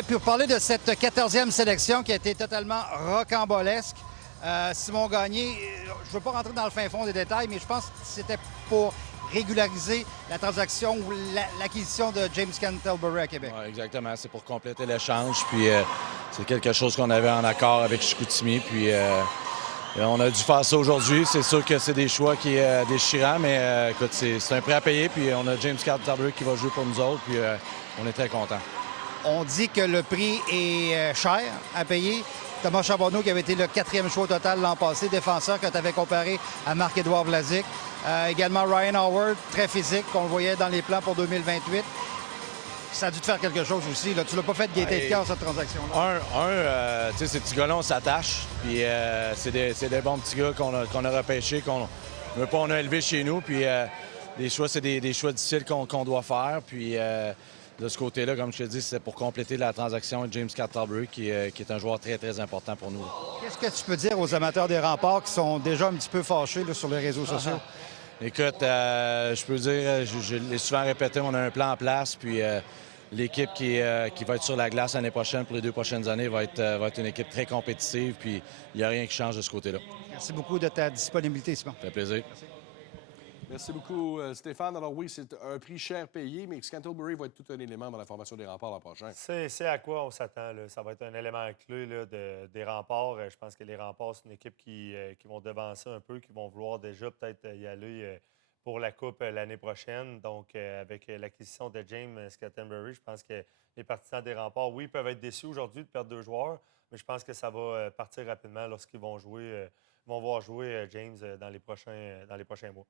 Oui, puis pour parler de cette 14e sélection qui a été totalement rocambolesque, Simon Gagné, je ne veux pas rentrer dans le fin fond des détails, mais je pense que c'était pour régulariser la transaction ou l'acquisition de James Canterbury à Québec. Ouais, exactement, c'est pour compléter l'échange. Puis c'est quelque chose qu'on avait en accord avec Chicoutimi. Puis on a dû faire ça aujourd'hui. C'est sûr que c'est des choix qui est déchirant, mais écoute, c'est un prêt à payer. Puis on a James Canterbury qui va jouer pour nous autres. Puis on est très contents. On dit que le prix est cher à payer. Thomas Charbonneau, qui avait été le 4e choix au total l'an passé, défenseur que tu avais comparé à Marc-Édouard Vlasic. Également Ryan Howard, très physique, qu'on le voyait dans les plans pour 2028. Ça a dû te faire quelque chose aussi. Là. Tu l'as pas fait de gaieté de cœur, cette transaction-là. Tu sais, ces petits gars-là, on s'attache. Puis c'est des bons petits gars qu'on a repêchés, qu'on a élevés chez nous. Puis les choix, c'est des choix difficiles qu'on doit faire. Puis de ce côté-là, comme je te dis, c'est pour compléter la transaction de James Canterbury, qui est un joueur très, très important pour nous. Qu'est-ce que tu peux dire aux amateurs des remparts qui sont déjà un petit peu fâchés là, sur les réseaux sociaux? Écoute, je peux dire, je l'ai souvent répété, on a un plan en place. Puis l'équipe qui va être sur la glace l'année prochaine pour les 2 prochaines années va être une équipe très compétitive. Puis il n'y a rien qui change de ce côté-là. Merci beaucoup de ta disponibilité, Simon. Ça fait plaisir. Merci. Merci beaucoup, Stéphane. Alors oui, c'est un prix cher payé, mais Canterbury va être tout un élément dans la formation des remparts l'an prochain. C'est à quoi on s'attend. Là. Ça va être un élément clé là, des remparts. Je pense que les remparts, c'est une équipe qui vont devancer un peu, qui vont vouloir déjà peut-être y aller pour la Coupe l'année prochaine. Donc, avec l'acquisition de James Canterbury, je pense que les partisans des remparts, oui, peuvent être déçus aujourd'hui de perdre 2 joueurs, mais je pense que ça va partir rapidement lorsqu'ils vont voir jouer James dans les prochains mois.